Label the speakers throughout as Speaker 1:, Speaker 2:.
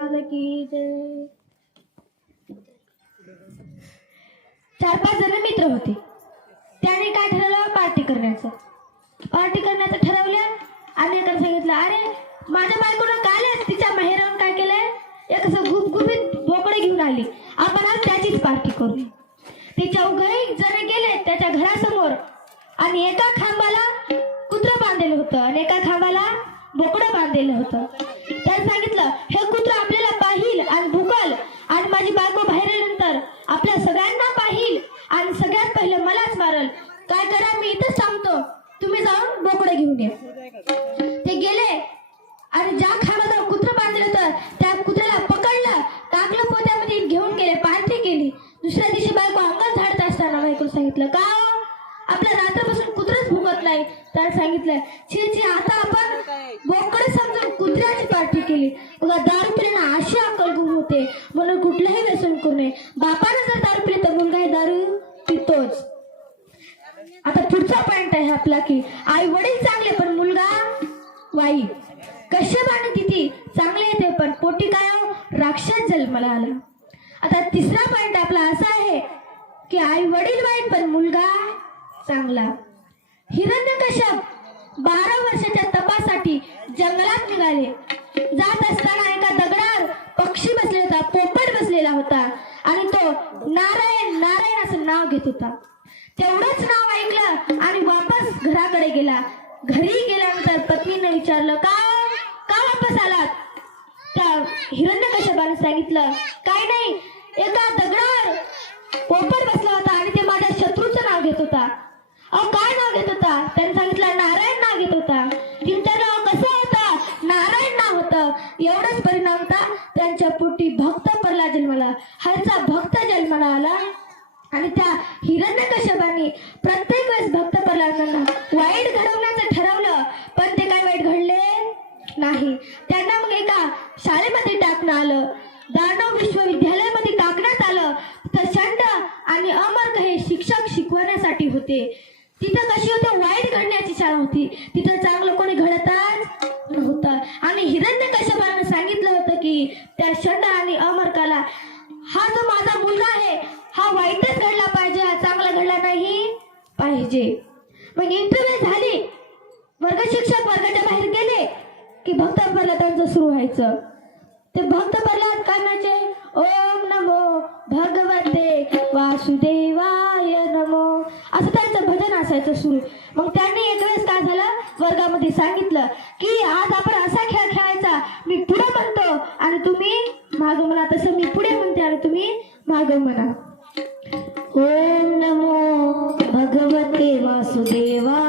Speaker 1: लाल की जय। चार पाच जण मित्र होते. त्याने काय ठरवलं? पार्टी करण्याचं. पार्टी करण्याचं ठरवलं आणि एकाने सांगितलं अरे माझ्या बायकोनं काल तिच्या माहेरावरून काय केलंय? एक असं गुपगुपीत बोकडे घेऊन आली. आपण आज त्याचीच पार्टी करू. तिच्या चौघही जण गेले त्याच्या घरासमोर आणि एका खांबाला कुत्रं बांधलेलं होतं आणि एका खांबाला बोकडं बांधलेलं होतं त्याने सांगितलं हे कुत्रं आपल्याला पाहिल आणि भुकल आणि माझी बायको बाहेर आल्यानंतर आपल्या सगळ्यांना पाहिल आणि सगळ्यात पहिले मलाच मारल काय करा मी इथंच थांबतो तुम्ही जाऊन बोकडं घेऊन या ते गेले आणि ज्या खांबाला कुत्रं बांधलं होतं त्या कुत्र्याला पकडलं टाकलं पोत्यामध्ये घेऊन गेले पार्टी केली दुसऱ्या दिवशी बायको अंगण झाडत असताना बायको सांगितलं का हो? आपल्या रात्रपासून कुत्रच भुकत नाही सांगितलं छे आता आपण बोकडे समजून कुत्र्याची पार्टी केली. बघा दारू पिल्यानं अशी अक्कल गुम होते. म्हणून कुठलंही व्यसन करू नये. बापानं जर दारू पिले तर मुलगा दारू पितोच. आता पुढचा पॉइंट आहे आपला की आई वडील चांगले पण मुलगा वाई कसे आणि किती चांगले येते पण पोटी काय हो? राक्षस जन्माला आला. आता तिसरा पॉइंट आपला असा आहे की आई वडील वाईट पण मुलगा चांगला. हिरण्यकश्यप बारा वर्षाच्या तपासाठी जंगलात निघाले. जात असताना एका दगडावर पक्षी बसलेला होता पोपट बसलेला होता आणि तो नारायण नारायण असं नाव घेत होता. तेवढंच नाव ऐकलं आणि वापस घराकडे गेला. घरी गेल्यानंतर पत्नीने विचारलं का का वापस आलात? त्या हिरण्यकश्यपाने सांगितलं काय नाही आला? आणि त्या हिरण्यकश्यपाने प्रत्येक वेळेस भक्त प्रल्हादांना वाईट घडवण्याचं ठरवलं पण ते काय वाईट घडले नाही. त्यांना मग एका शाळेमध्ये टाकणं आलं. दानव विश्वविद्यालयामध्ये टाकण्यात आलं. तर शंड आणि अमर्क हे शिक्षक शिकवण्यासाठी होते. तिथं कशी होते? वाईट घडण्याची शाळा होती. तिथं चांगलं कोणी घडतच नव्हतं. आणि हिरण्यकश्यपानं सांगितलं होतं की त्या शंड आणि अमरकाला हा जो माझा मुलगा आहे हा वाईटच घडला पाहिजे हा चांगला घडला नाही पाहिजे. मग इंटरव्ह्यू झाली वर्ग शिक्षक वर्गाच्या बाहेर गेले की भक्त प्रल्हादांचं सुरू व्हायचं. ते भक्त प्रल्हाद काय ओम नमो भगवते वासुदेवाय नमो. असं त्यांचं भजन असायचं सुरू. मग त्यांनी एक वेळेस काय झालं? वर्गामध्ये सांगितलं की आज आपण असा खेळ खेळायचा मी पुढे म्हणतो आणि तुम्ही माग म्हणा तसं मी पुढे म्हणते आणि तुम्ही माग म्हणा. ओम नमो भगवते वासुदेवा.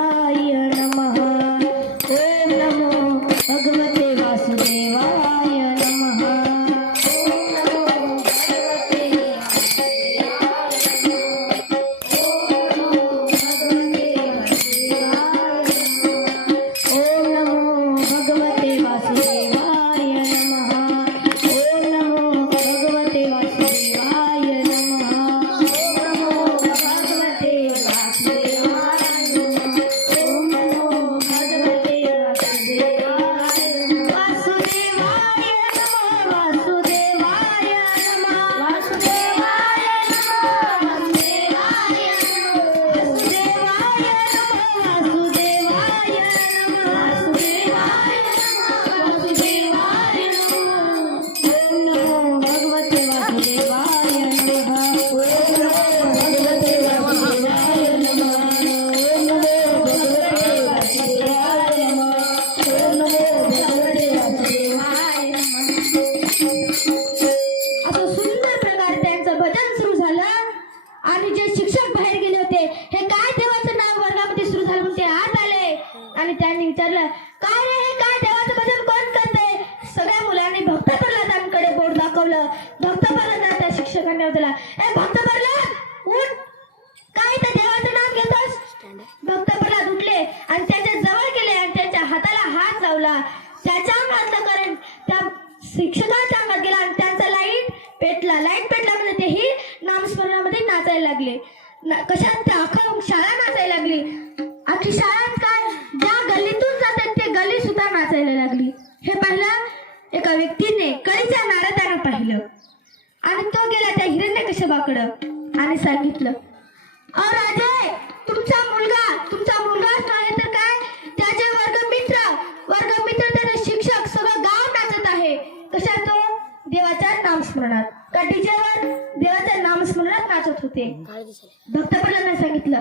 Speaker 1: विचारलं काय रे हे काय देवाचं भजन कोण करते? सगळ्या मुलांनी भक्त प्रल्हादांकडे बोट दाखवलं. भक्त प्रल्हाद त्या शिक्षकांनी होतला ए भक्त प्रल्हाद उठ. काय ते देवाचं नाव घेतोस? भक्त प्रल्हाद उठले आणि त्याच्याजवळ गेले आणि त्याच्या हाताला हात लावला. त्याच्या अंगातलं करंट त्या शिक्षकाच्या अंगात गेला आणि त्यांचा लाइट पेटला. लाइट पेटला म्हणजे तेही नामस्मरणामध्ये नाचायला लागले. ना- कशात? त्या अख्खा शाळा नाचायला लागली. आखी शाळा काय ज्या गल्लीतून जातात ते गल्ली सुद्धा नाचायला लागली हे पाहिलं एका व्यक्तीने कळीच्या नारळ आणि तो गेला त्या हिरण्यकश्यपाकडं आणि सांगितलं. अ राजे तुमचा मुलगा तुमचा मुलगाच नाही तर काय? त्याचे वर्गमित्र वर्गमित्र त्याचे शिक्षक सगळं गाव नाचत आहे. कशात तो देवाच्या नामस्मरणात. का डीजेवर देवाच्या नामस्मरणात नाचत होते? भक्त सांगितलं.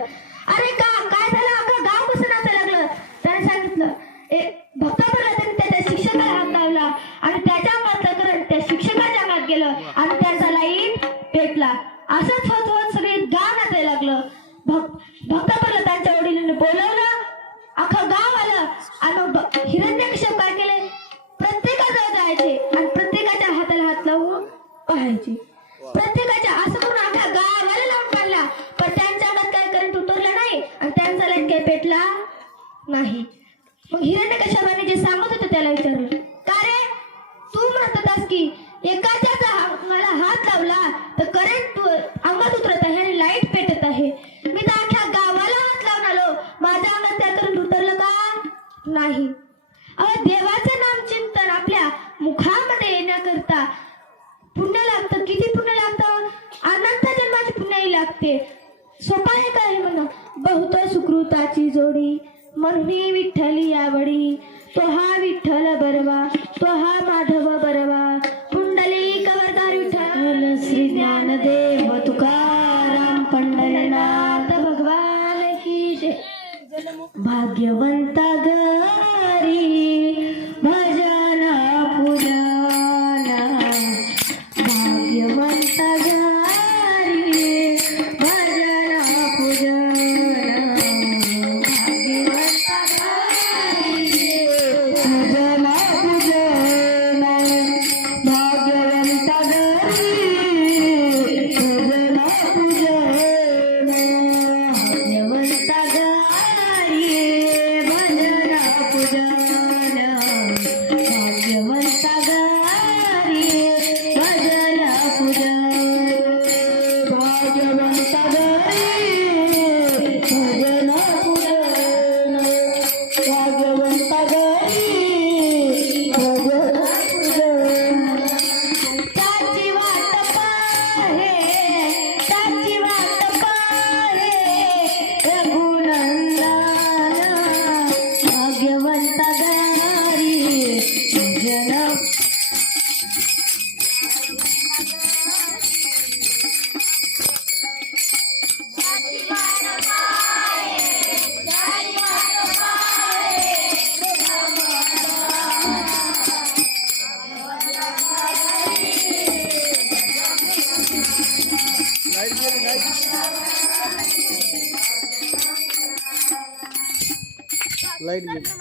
Speaker 1: दिला नाही. मग हिरण्यकश्यपाने जे सांगत होते त्याला विचारलं का रे? तू म्हणत होतास की एकाच्या मला हात लावला तर करंट अंगात उतरत आहे आणि लाइट पेटत आहे. मी तर अख्ख्या गावाला हात लावून आलो. माझ्या अंगात त्या करंट उतरलं का? नाही. अहो देवाचं नाम चिंतन आपल्या मुखामध्ये येण्याकरता पुण्य लागतं. किती पुण्य लागतं? अनंत जन्माची पुण्याही लागते. सोपा आहे काय म्हणून बहुत सुकृताची जोडी. म्हणून विठ्ठली आवडी. तो हा विठ्ठल बरवा तो हा माधव बरवा. पुंडली कवरदार विठ्ठल श्री ज्ञानदेव तुकाराम पंढरनाथ भगवान की जय. भाग्यवंता गरी.
Speaker 2: लाइट गेली